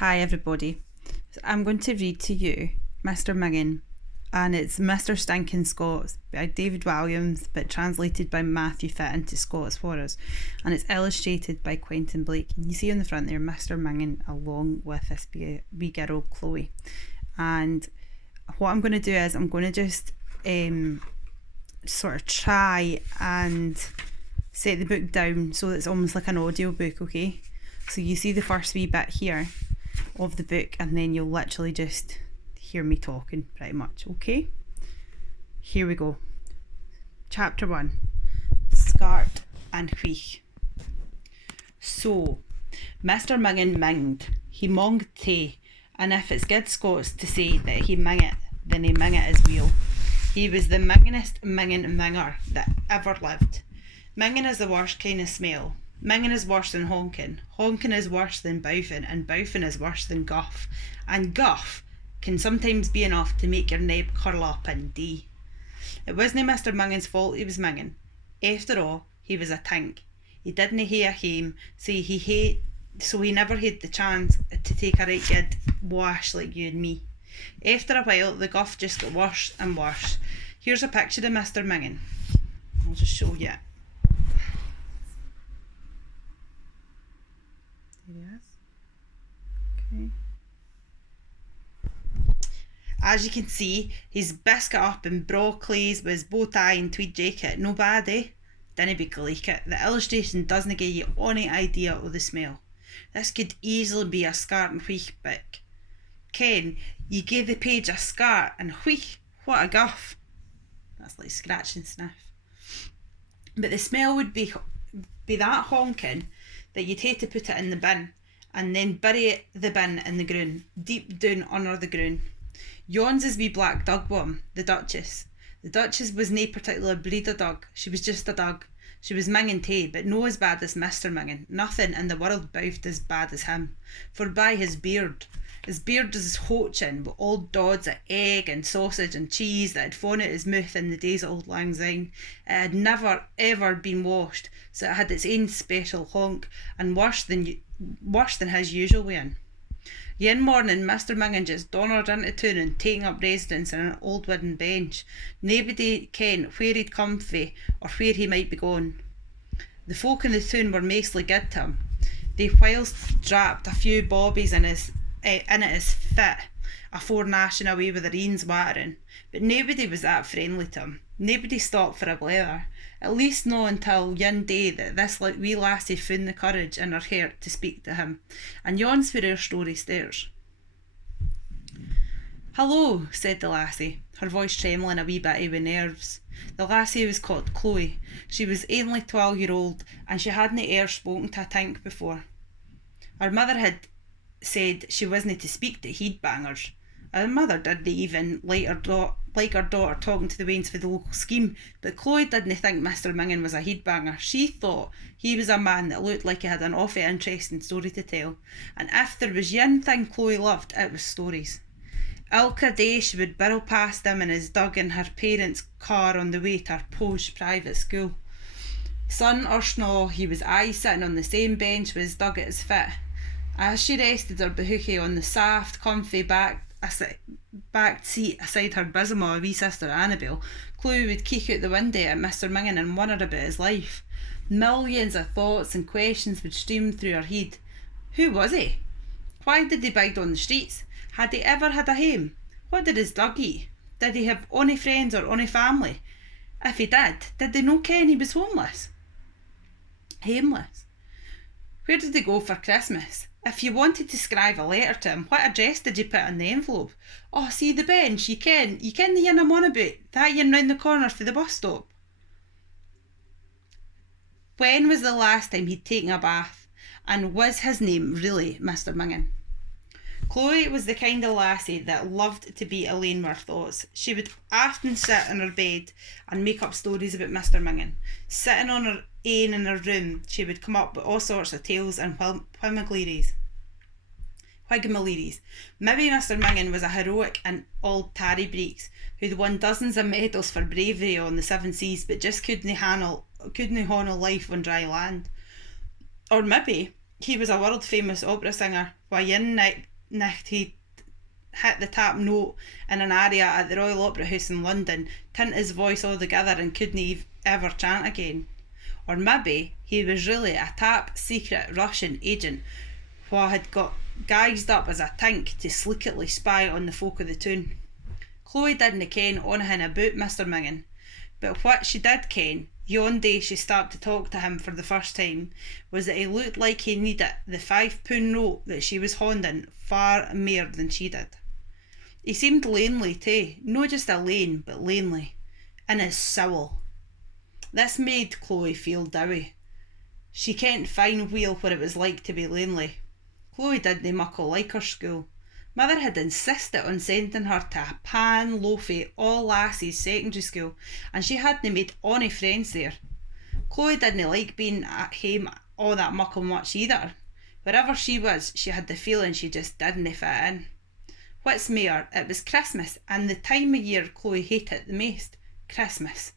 Hi everybody. So I'm going to read to you Mr Mingin, and it's Mr Stinking Scots by David Williams but translated by Matthew Fitt into Scots for us, and it's illustrated by Quentin Blake. And you see on the front there Mr Mingin along with this wee girl Chloe. And what I'm going to do is I'm going to just sort of try and set the book down so that it's almost like an audio book, okay? So you see the first wee bit here of the book, and then you'll literally just hear me talking pretty much, okay? Here we go. Chapter 1. Scart and Wheech. So, Mr Mingin minged. He monged tae, and if it's good Scots to say that he ming it, then he ming it as weel. He was the minginest mingin minger that ever lived. Mingin is the worst kind of smell. Mingin is worse than honking. Honking is worse than bouffing, and bouffing is worse than guff. And guff can sometimes be enough to make your neb curl up and dee. It wasn't Mr Mingin's fault he was mingin. After all, he was a tink. He didn't hae a hame, so he never had the chance to take a right good wash like you and me. After a while, the guff just got worse and worse. Here's a picture of Mr Mingin. I'll just show you it. There he is. Okay. As you can see, he's biscuit up in braw clays with his bow tie and tweed jacket. No bad, eh? Dinna be gleek it. The illustration doesn't give you any idea of the smell. This could easily be a Scart and Wheech book. Ken, you gave the page a Scart and Wheech, what a guff. That's like scratch and sniff. But the smell would be that honking that you'd hate to put it in the bin and then bury the bin in the ground, deep down under the ground. Yon's is wee black dog one, the Duchess. The Duchess was nae particular breed of dog, she was just a dog. She was mingin tae, but no as bad as Mr Mingin. Nothing in the world bouthed as bad as him. For by his beard was his hoachin with old dods of egg and sausage and cheese that had fallen out his mouth in the days of Old Lang Syne. It had never ever been washed, so it had its own special honk, and worse than his usual one. Yen morning Mr Mingin just donnered into town and taking up residence on an old wooden bench. Nobody kent where he'd come fae or where he might be gone. The folk in the town were mostly good to him. They whilst dropped a few bobbies in at his fit afore gnashing away with their eens watering, but nobody was that friendly to him. Nobody stopped for a blether, at least no until one day that this wee lassie found the courage in her heart to speak to him, and yon's where our story starts. "Hello," said the lassie, her voice trembling a wee bit with nerves. The lassie was called Chloe. She was only 12-year-old, and she hadn't e'er spoken to a tink before. Her mother had said she wasn't to speak to headbangers. Her mother didn't even like her daughter talking to the wains for the local scheme, but Chloe didn't think Mr Mingin was a headbanger. She thought he was a man that looked like he had an awful interesting story to tell, and if there was one thing Chloe loved, it was stories. Ilka day she would barrel past him in his dug in her parents' car on the way to her posh private school. Sun or snow, he was aye sitting on the same bench with his dug at his foot. As she rested her bahookie on the soft, comfy back seat aside her bosom of a wee sister Annabel, Chloe would keek out the window at Mr Mingin and wonder about his life. Millions of thoughts and questions would stream through her head. Who was he? Why did he bide on the streets? Had he ever had a hame? What did his dog eat? Did he have ony friends or ony family? If he did they no ken he was homeless? Hameless? Where did he go for Christmas? If you wanted to scribe a letter to him, what address did you put in the envelope? Oh, see the bench, you ken the inn I'm on about, that inn round the corner for the bus stop. When was the last time he'd taken a bath? And was his name really Mr Mingin? Chloe was the kind of lassie that loved to be alone with her thoughts. She would often sit in her bed and make up stories about Mr Mingin. Sitting on her own in her room, she would come up with all sorts of tales and whimagleries. Maybe Mr Mingin was a heroic and old tarry breeks who'd won dozens of medals for bravery on the seven seas but just couldn't handle life on dry land. Or maybe He was a world famous opera singer. Why one night he hit the top note in an aria at the Royal Opera House in London, tint his voice altogether and couldn't ever chant again. Or maybe he was really a top secret Russian agent who had got guised up as a tink to sleekly spy on the folk of the town. Chloe didn't ken onything about Mr Mingin, but what she did ken, yon day she stopped to talk to him for the first time, was that he looked like he needed the £5 note that she was hounding far mair than she did. He seemed lanely too, no just a lane, but lanely, in his soul. This made Chloe feel dowie. She kent fine weel what it was like to be lanely. Chloe didn't muckle like her school. Mother had insisted on sending her to a pan, loafy, all lassies secondary school, and she hadn't made ony friends there. Chloe didn't like being at home all that muckle much either. Wherever she was, she had the feeling she just didn't fit in. What's mair, it was Christmas, and the time of year Chloe hated the most, Christmas.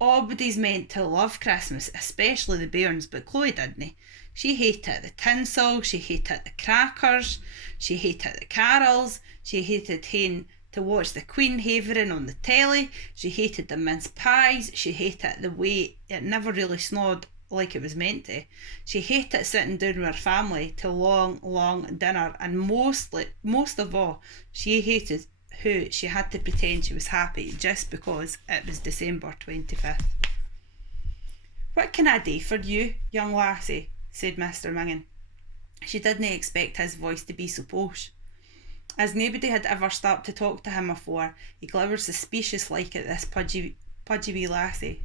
Everybody's meant to love Christmas, especially the bairns, but Chloe didn't. She hated the tinsel, she hated the crackers, she hated the carols, she hated haying to watch the Queen havering on the telly, she hated the mince pies, she hated the way it never really snowed like it was meant to. She hated sitting down with her family to long dinner, and most of all, she hated how she had to pretend she was happy just because it was December 25th. "What can I do for you, young lassie?" said Mr Mingin. She didn't expect his voice to be so posh. As nobody had ever stopped to talk to him afore, he glowered suspicious like at this pudgy wee lassie.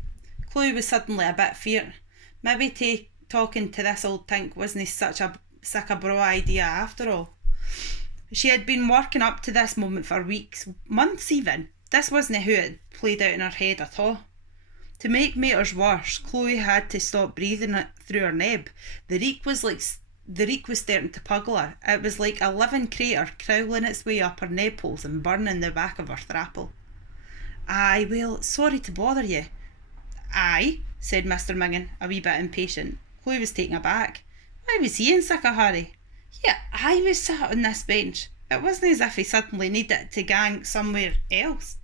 Chloe was suddenly a bit feared. Maybe talking to this old tink wasn't such a braw idea after all. She had been working up to this moment for weeks, months even. This wasn't how it played out in her head at all. To make matters worse, Chloe had to stop breathing through her neb. The reek was starting to puggle her. It was like a living crater crawling its way up her neb holes and burning the back of her thrapple. "Aye, well, sorry to bother you." "Aye," said Mr Mingin, a wee bit impatient. Chloe was taken aback. Why was he in such a hurry? Yeah, I was sat on this bench. It wasn't as if he suddenly needed to gang somewhere else.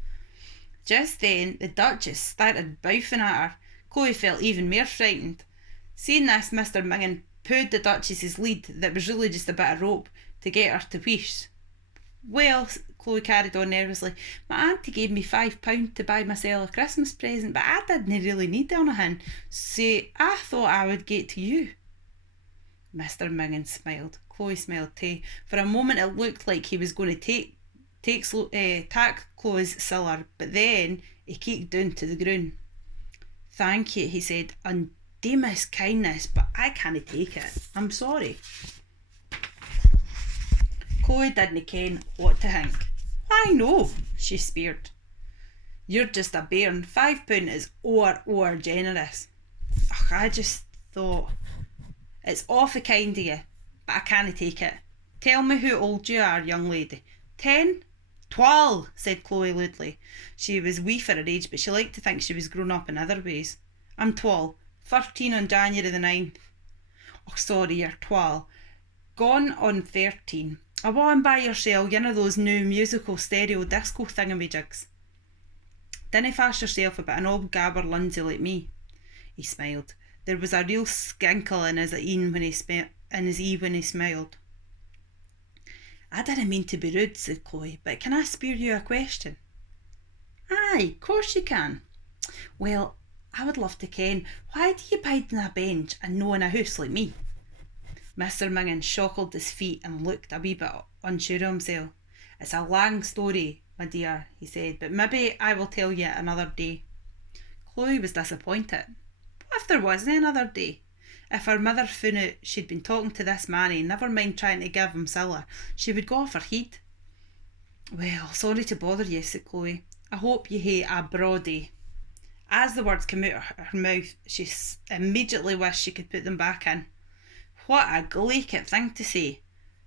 Just then the Duchess started bouffing at her. Chloe felt even more frightened. Seeing this, Mr Mingin pulled the Duchess's lead, that was really just a bit of rope, to get her to wheesh. "Well," Chloe carried on nervously, "my auntie gave me £5 to buy myself a Christmas present, but I didn't really need anything, so I thought I would get to you." Mr Mingin smiled. Chloe smiled too. For a moment it looked like he was going to tack Chloe's siller, but then he keeked down to the ground. "Thank you," he said, "on deemest kindness, but I can't take it. I'm sorry." Chloe didn't ken what to think. "Why no?" she speered. "You're just a bairn. £5 is o'er generous." "Ugh, I just thought..." "It's awfully kind of you, but I can't take it. Tell me how old you are, young lady." 10? 12, said Chloe loudly. She was wee for her age, but she liked to think she was grown up in other ways. "I'm 12, 13 on January the 9th. "Oh, sorry, you're 12. Gone on 13. I want to buy yourself one of those new musical stereo disco thingamajigs. Dinna fast yourself about an old gabber lunsey like me." He smiled. There was a real skinkle in his ee when he smiled. "I didn't mean to be rude," said Chloe, "but can I spare you a question?" "Aye, course you can." "Well, I would love to ken, why do you bide on a bench and no in a house like me?" Mr Mingin shockled his feet and looked a wee bit unsure of himself. "It's a long story, my dear," he said, "but maybe I will tell you another day." Chloe was disappointed. What if there wasn't another day? If her mother found out she'd been talking to this manny, never mind trying to give him siller, she would go off her head. "Well, sorry to bother you," said Chloe. "I hope you hae a braw day." As the words came out of her mouth, she immediately wished she could put them back in. What a glaikit thing to say.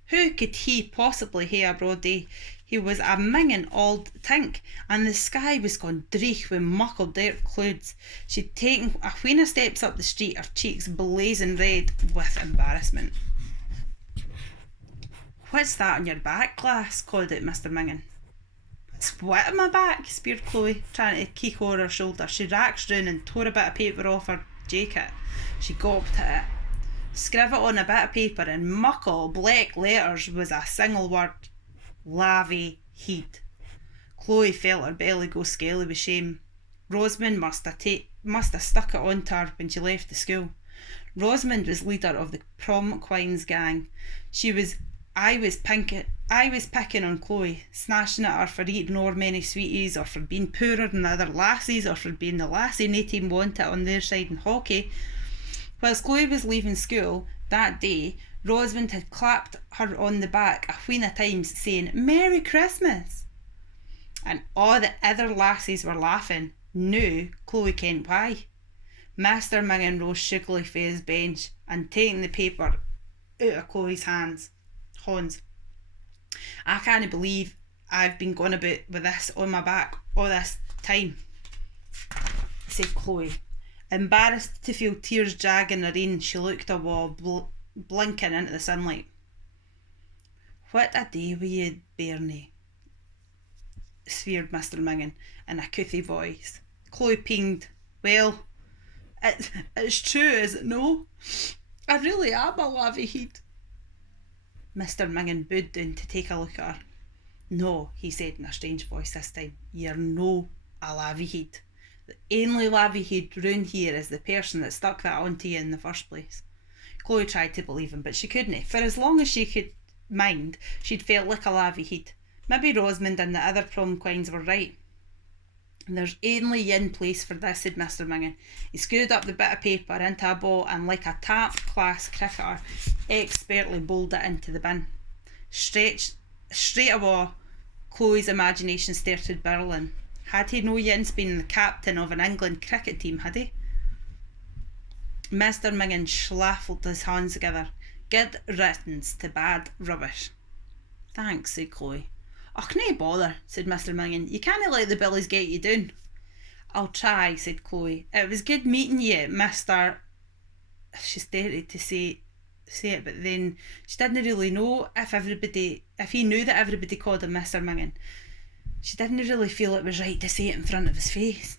How could he possibly hae a braw day? He was a mingin auld tink, and the sky was gone dreich with muckle dark clouds. She'd taken a wheen of steps up the street, her cheeks blazing red with embarrassment. What's that on your back, lass? Called out Mr Mingin. What's what on my back? Speared Chloe, trying to keek over her shoulder. She racked round and tore a bit of paper off her jacket. She gawped at it. Scrive it on a bit of paper in muckle black letters was a single word: Lavvy Heed. Chloe felt her belly go scaly with shame. Rosamond must have stuck it onto her when she left the school. Rosamond was leader of the prom quines gang. I was picking on Chloe, snashing at her for eating o'er many sweeties, or for being poorer than other lassies, or for being the lassie nae team wanted on their side in hockey. Whilst Chloe was leaving school that day, Rosamond had clapped her on the back a wheen of times, saying "Merry Christmas," and all the other lassies were laughing. Now Chloe kent why. Mr Mingin rose shugily fae his bench and taking the paper out of Chloe's hands. I can't believe I've been going about with this on my back all this time, said Chloe. Embarrassed to feel tears dragging her in, she looked a wall, blinking into the sunlight. What a day were you, Bernie? Sphered Mr Mingin in a couthy voice. Chloe pinged. Well, it's true, is it no? I really am a lavvy heed. Mr Mingin bowed down to take a look at her. No, he said in a strange voice this time. You're no a lavvy heed. The only lavvy heed round here is the person that stuck that onto you in the first place. Chloe tried to believe him, but she couldn't. For as long as she could mind, she'd felt like a lavvy heed. Maybe Rosamond and the other prom quines were right. There's only one place for this, said Mr Mingin. He screwed up the bit of paper into a ball and, like a top class cricketer, expertly bowled it into the bin. Straight away, Chloe's imagination started birling. Had he no once been the captain of an England cricket team, had he? Mr Mingin schlaffled his hands together. Good riddance to bad rubbish. Thanks, said Chloe. Och, nae bother, said Mr Mingin. You can't let the billies get you down. I'll try, said Chloe. It was good meeting you, Mr. She started to say it, but then she didn't really know if he knew that everybody called him Mr Mingin. She didn't really feel it was right to say it in front of his face.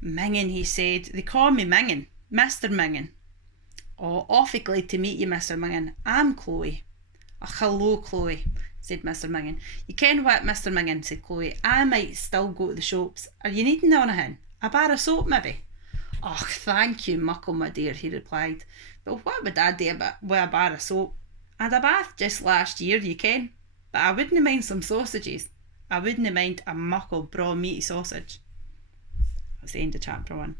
Mingin, he said. They call me Mingin. Mr Mingin. Oh, awfully glad to meet you, Mr Mingin. I'm Chloe. Och, hello, Chloe, said Mr Mingin. You ken what, Mr Mingin, said Chloe. I might still go to the shops. Are you needing anything? A bar of soap, maybe? Och, thank you, muckle, my dear, he replied. But what would I do with a bar of soap? I had a bath just last year, you ken. But I wouldn't mind some sausages. I wouldn't mind a muckle braw meaty sausage. That's the end of chapter 1.